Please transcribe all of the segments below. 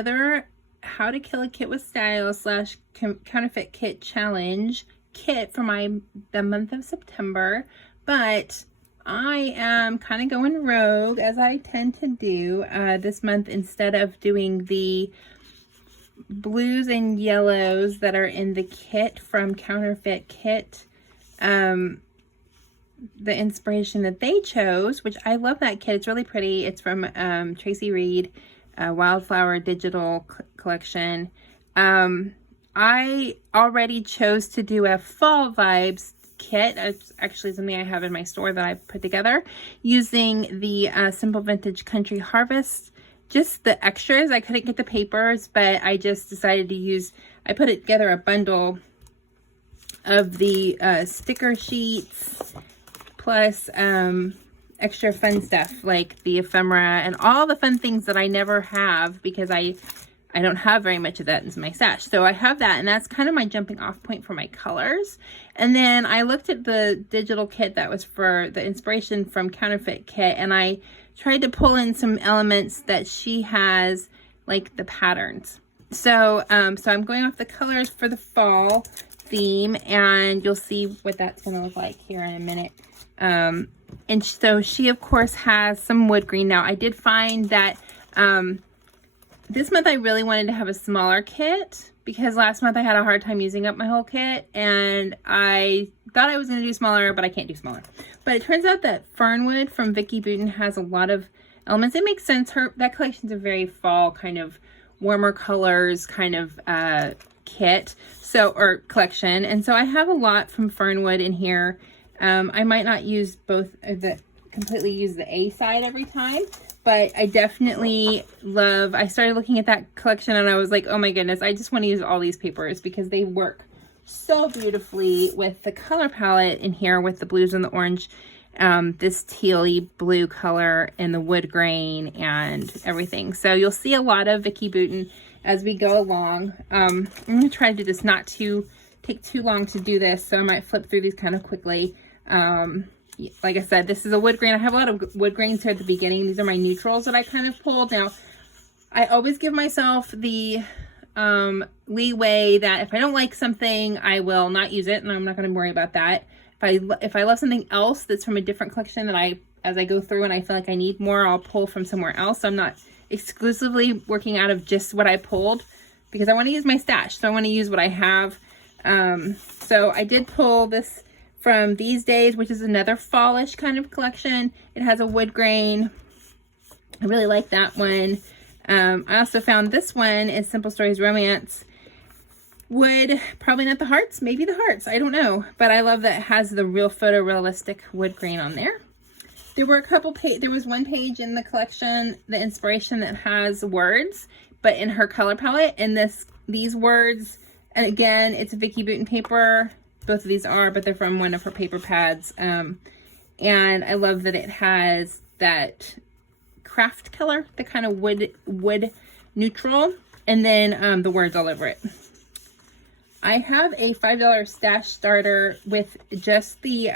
another How to Kill a Kit with Style / Counterfeit Kit challenge kit for the month of September, but I am kind of going rogue, as I tend to do this month. Instead of doing the blues and yellows that are in the kit from Counterfeit Kit, the inspiration that they chose, which I love that kit. It's really pretty. It's from Tracy Reed, Wildflower Digital Collection. I already chose to do a fall vibes kit. It's actually something I have in my store that I put together using the Simple Vintage Country Harvest. Just the extras. I couldn't get the papers, but I just decided to use, I put it together a bundle of the sticker sheets plus extra fun stuff like the ephemera and all the fun things that I never have because I don't have very much of that in my stash. So I have that, and that's kind of my jumping off point for my colors. And then I looked at the digital kit that was for the inspiration from Counterfeit Kit, and I tried to pull in some elements that she has, like the patterns. So, so I'm going off the colors for the fall theme, and you'll see what that's gonna look like here in a minute. And so she, of course, has some wood green. Now, I did find that this month I really wanted to have a smaller kit because last month I had a hard time using up my whole kit, and I thought I was going to do smaller, but I can't do smaller. But it turns out that Fernwood from Vicki Boutin has a lot of elements. It makes sense. That collection's a very fall kind of warmer colors kind of kit, or collection. And so I have a lot from Fernwood in here. I might not use completely use the A side every time, but I definitely love, I started looking at that collection and I was like, oh my goodness, I just want to use all these papers because they work so beautifully with the color palette in here with the blues and the orange, this tealy blue color and the wood grain and everything. So you'll see a lot of Vicki Boutin as we go along. I'm going to try to do this not to take too long to do this, so I might flip through these kind of quickly. Like I said, this is a wood grain. I have a lot of wood grains here at the beginning. These are my neutrals that I kind of pulled. Now, I always give myself the leeway that if I don't like something, I will not use it, and I'm not going to worry about that. If I love something else that's from a different collection that as I go through and I feel like I need more, I'll pull from somewhere else. So I'm not exclusively working out of just what I pulled because I want to use my stash. So I want to use what I have. So I did pull this from These Days, which is another fallish kind of collection. It has a wood grain. I really like that one. I also found this one is Simple Stories Romance. Wood, probably not the hearts, maybe the hearts, I don't know. But I love that it has the real photorealistic wood grain on there. There were there was one page in the collection, the inspiration, that has words, but in her color palette. And these words, and again, it's a Vicki Boutin paper. Both of these are, but they're from one of her paper pads. And I love that it has that craft color, the kind of wood neutral, and then the words all over it. I have a $5 stash starter with just the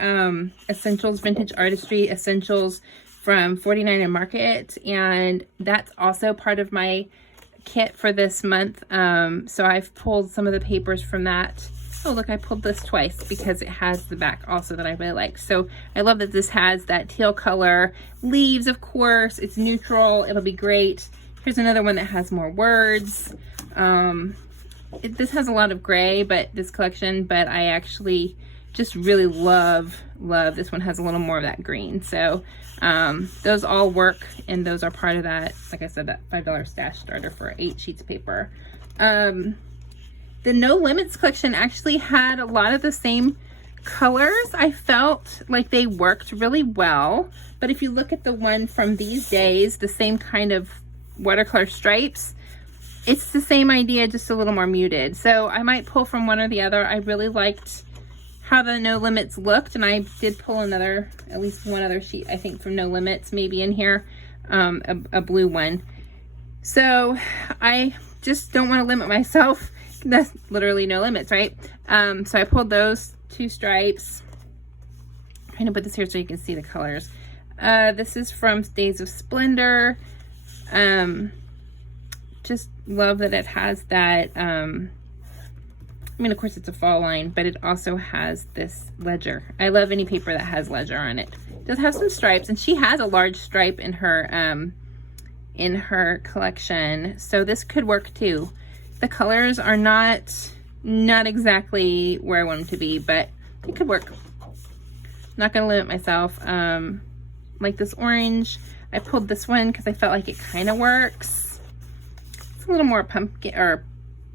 Essentials Vintage Artistry Essentials from 49 & Market, and that's also part of my kit for this month. So I've pulled some of the papers from that. Oh, look, I pulled this twice because it has the back also that I really like. So I love that this has that teal color. Leaves, of course. It's neutral. It'll be great. Here's another one that has more words. This has a lot of gray, this collection, but I actually just really love this one. Has a little more of that green. So those all work, and those are part of that, like I said, that $5 stash starter for 8 sheets of paper. The No Limits collection actually had a lot of the same colors. I felt like they worked really well, but if you look at the one from These Days, the same kind of watercolor stripes, it's the same idea, just a little more muted. So I might pull from one or the other. I really liked how the No Limits looked, and I did pull at least one other sheet, I think, from No Limits, maybe in here, a blue one. So I just don't want to limit myself. That's literally no limits, right? So I pulled those 2 stripes. I'm trying to put this here so you can see the colors. This is from Days of Splendor. Just love that it has that, I mean, of course it's a fall line, but it also has this ledger. I love any paper that has ledger on it. It does have some stripes, and she has a large stripe in her collection, so this could work too. The colors are not exactly where I want them to be, but it could work. Not gonna limit myself. Like this orange, I pulled this one because I felt like it kind of works. It's a little more pumpkin or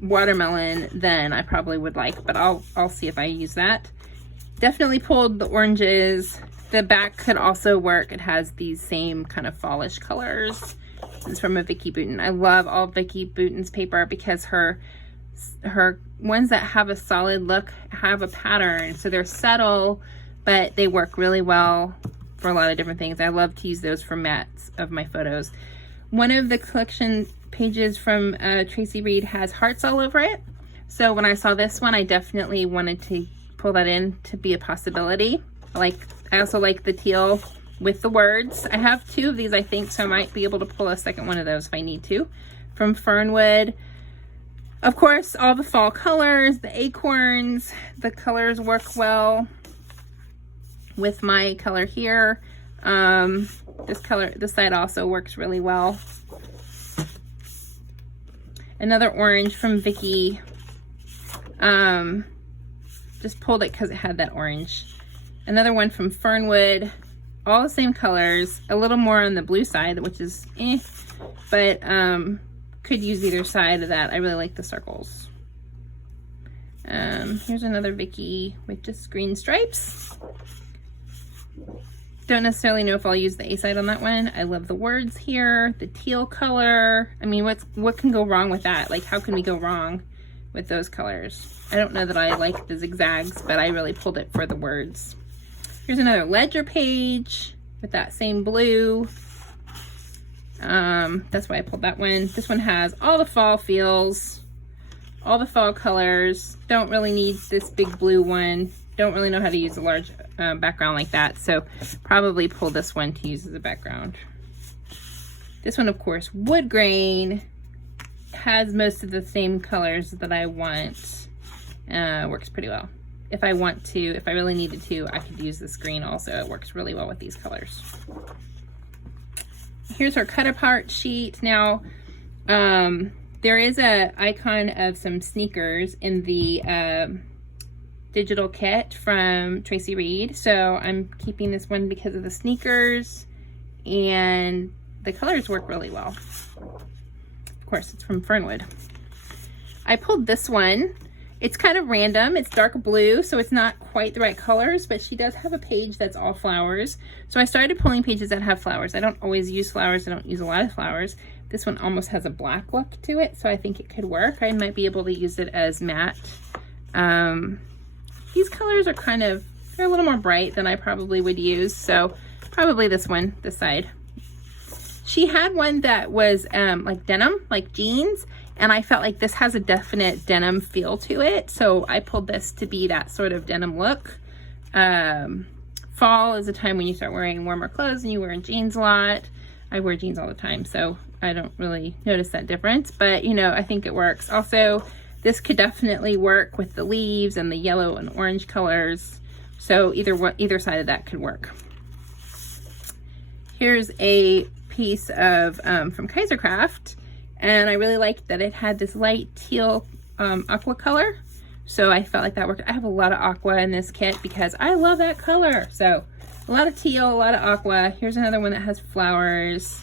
watermelon than I probably would like, but I'll see if I use that. Definitely pulled the oranges. The back could also work. It has these same kind of fallish colors. This is from a Vicki Boutin. I love all Vicki Boutin's paper because her ones that have a solid look have a pattern, so they're subtle, but they work really well for a lot of different things. I love to use those for mats of my photos. One of the collection pages from Tracy Reed has hearts all over it. So when I saw this one, I definitely wanted to pull that in to be a possibility. I also like the teal with the words. I have 2 of these, I think, so I might be able to pull a second one of those if I need to. From Fernwood. Of course, all the fall colors, the acorns, the colors work well with my color here. This side also works really well. Another orange from Vicki. Just pulled it because it had that orange. Another one from Fernwood. All the same colors, a little more on the blue side, which is but could use either side of that. I really like the circles. Here's another Vicki with just green stripes. Don't necessarily know if I'll use the A side on that one. I love the words here, the teal color. I mean, what can go wrong with that? Like, how can we go wrong with those colors? I don't know that I like the zigzags, but I really pulled it for the words. Here's another ledger page with that same blue. That's why I pulled that one. This one has all the fall feels, all the fall colors. Don't really need this big blue one. Don't really know how to use a large background like that, so probably pull this one to use as a background. This one, of course, wood grain, has most of the same colors that I want. Works pretty well. If I really needed to, I could use this green also. It works really well with these colors. Here's our cut apart sheet. Now, there is a icon of some sneakers in the digital kit from Tracy Reed. So I'm keeping this one because of the sneakers, and the colors work really well. Of course, it's from Fernwood. I pulled this one. It's kind of random. It's dark blue, so it's not quite the right colors, but she does have a page that's all flowers. So I started pulling pages that have flowers. I don't always use flowers. I don't use a lot of flowers. This one almost has a black look to it, so I think it could work. I might be able to use it as matte. These colors are they're a little more bright than I probably would use, so probably this one, this side. She had one that was like denim, like jeans, and I felt like this has a definite denim feel to it, so I pulled this to be that sort of denim look. Fall is a time when you start wearing warmer clothes and you wear jeans a lot. I wear jeans all the time, so I don't really notice that difference, but you know, I think it works. Also, this could definitely work with the leaves and the yellow and orange colors, so either side of that could work. Here's a piece of from Kaisercraft, and I really liked that it had this light teal aqua color, so I felt like that worked. I have a lot of aqua in this kit because I love that color, so a lot of teal, a lot of aqua. Here's another one that has flowers.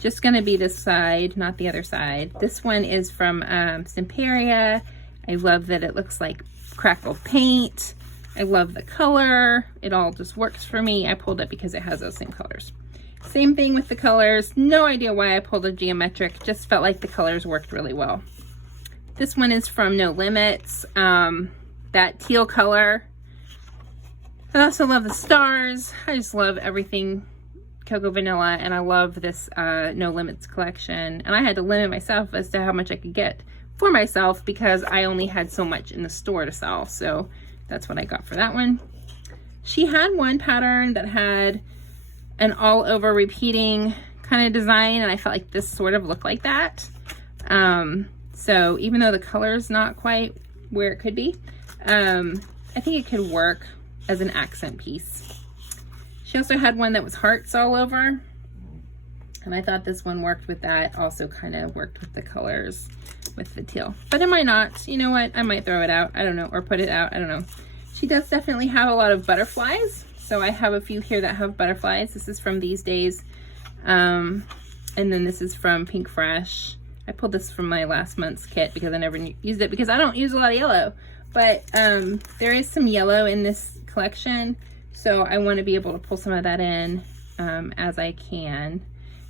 Just gonna be this side, not the other side. This one is from Semperia. I love that it looks like crackled paint. I love the color. It all just works for me. I pulled it because it has those same colors. Same thing with the colors. No idea why I pulled a geometric. Just felt like the colors worked really well. This one is from No Limits. That teal color. I also love the stars. I just love everything Cocoa Vanilla, and I love this No Limits collection. And I had to limit myself as to how much I could get for myself because I only had so much in the store to sell. So that's what I got for that one. She had one pattern that had an all over repeating kind of design, and I felt like this sort of looked like that. So even though the color is not quite where it could be, I think it could work as an accent piece. She also had one that was hearts all over, and I thought this one worked with that. Also kind of worked with the colors with the teal, but it might not. You know what? I might throw it out. I don't know, or put it out. I don't know. She does definitely have a lot of butterflies. So I have a few here that have butterflies. This is from These Days. And then this is from Pink Fresh. I pulled this from my last month's kit because I never used it because I don't use a lot of yellow. But there is some yellow in this collection. So I want to be able to pull some of that in as I can.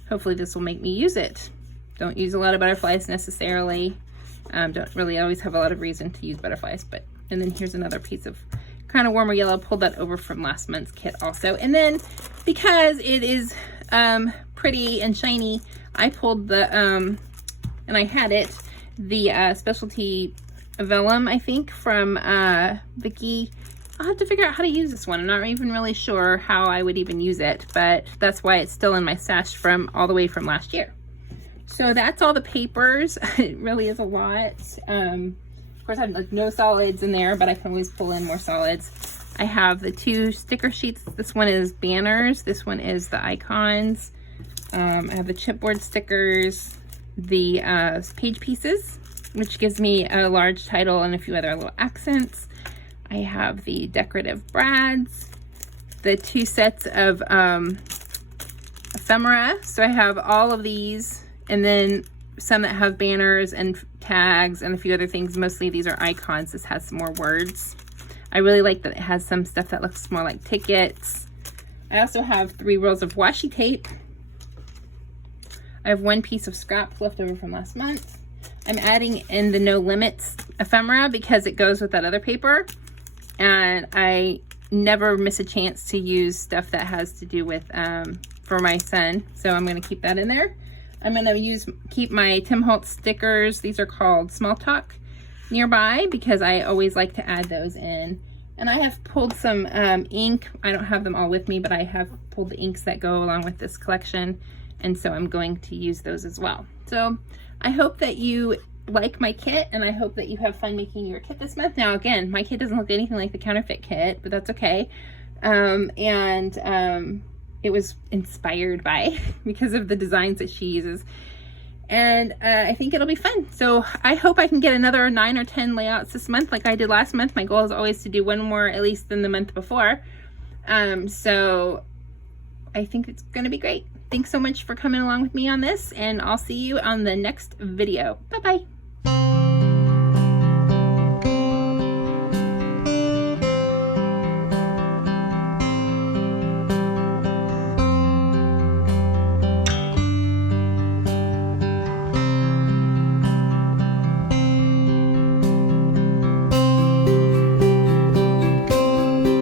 Hopefully this will make me use it. Don't use a lot of butterflies necessarily. Don't really always have a lot of reason to use butterflies. And then here's another piece of kind of warmer yellow. Pulled that over from last month's kit also. And then because it is pretty and shiny, I pulled the, and I had it, the specialty vellum, I think, from Vicky. I'll have to figure out how to use this one. I'm not even really sure how I would even use it, but that's why it's still in my stash from all the way from last year. So that's all the papers. It really is a lot. Of course, I have like no solids in there, but I can always pull in more solids. I have the 2 sticker sheets. This one is banners. This one is the icons. I have the chipboard stickers, the page pieces, which gives me a large title and a few other little accents. I have the decorative brads, the 2 sets of ephemera. So I have all of these, and then some that have banners and tags and a few other things. Mostly these are icons. This has some more words. I really like that it has some stuff that looks more like tickets. I also have 3 rolls of washi tape. I have 1 piece of scrap left over from last month. I'm adding in the No Limits ephemera because it goes with that other paper. And I never miss a chance to use stuff that has to do with, for my son. So I'm going to keep that in there. I'm going to keep my Tim Holtz stickers. These are called Small Talk nearby because I always like to add those in. And I have pulled some ink. I don't have them all with me, but I have pulled the inks that go along with this collection. And so I'm going to use those as well. So I hope that you like my kit, and I hope that you have fun making your kit this month. Now again, my kit doesn't look anything like the counterfeit kit, but that's okay. It was inspired by because of the designs that she uses, and I think it'll be fun. So I hope I can get another 9 or 10 layouts this month like I did last month. My goal is always to do 1 more at least than the month before. So I think it's gonna be great. Thanks so much for coming along with me on this, and I'll see you on the next video. Bye bye.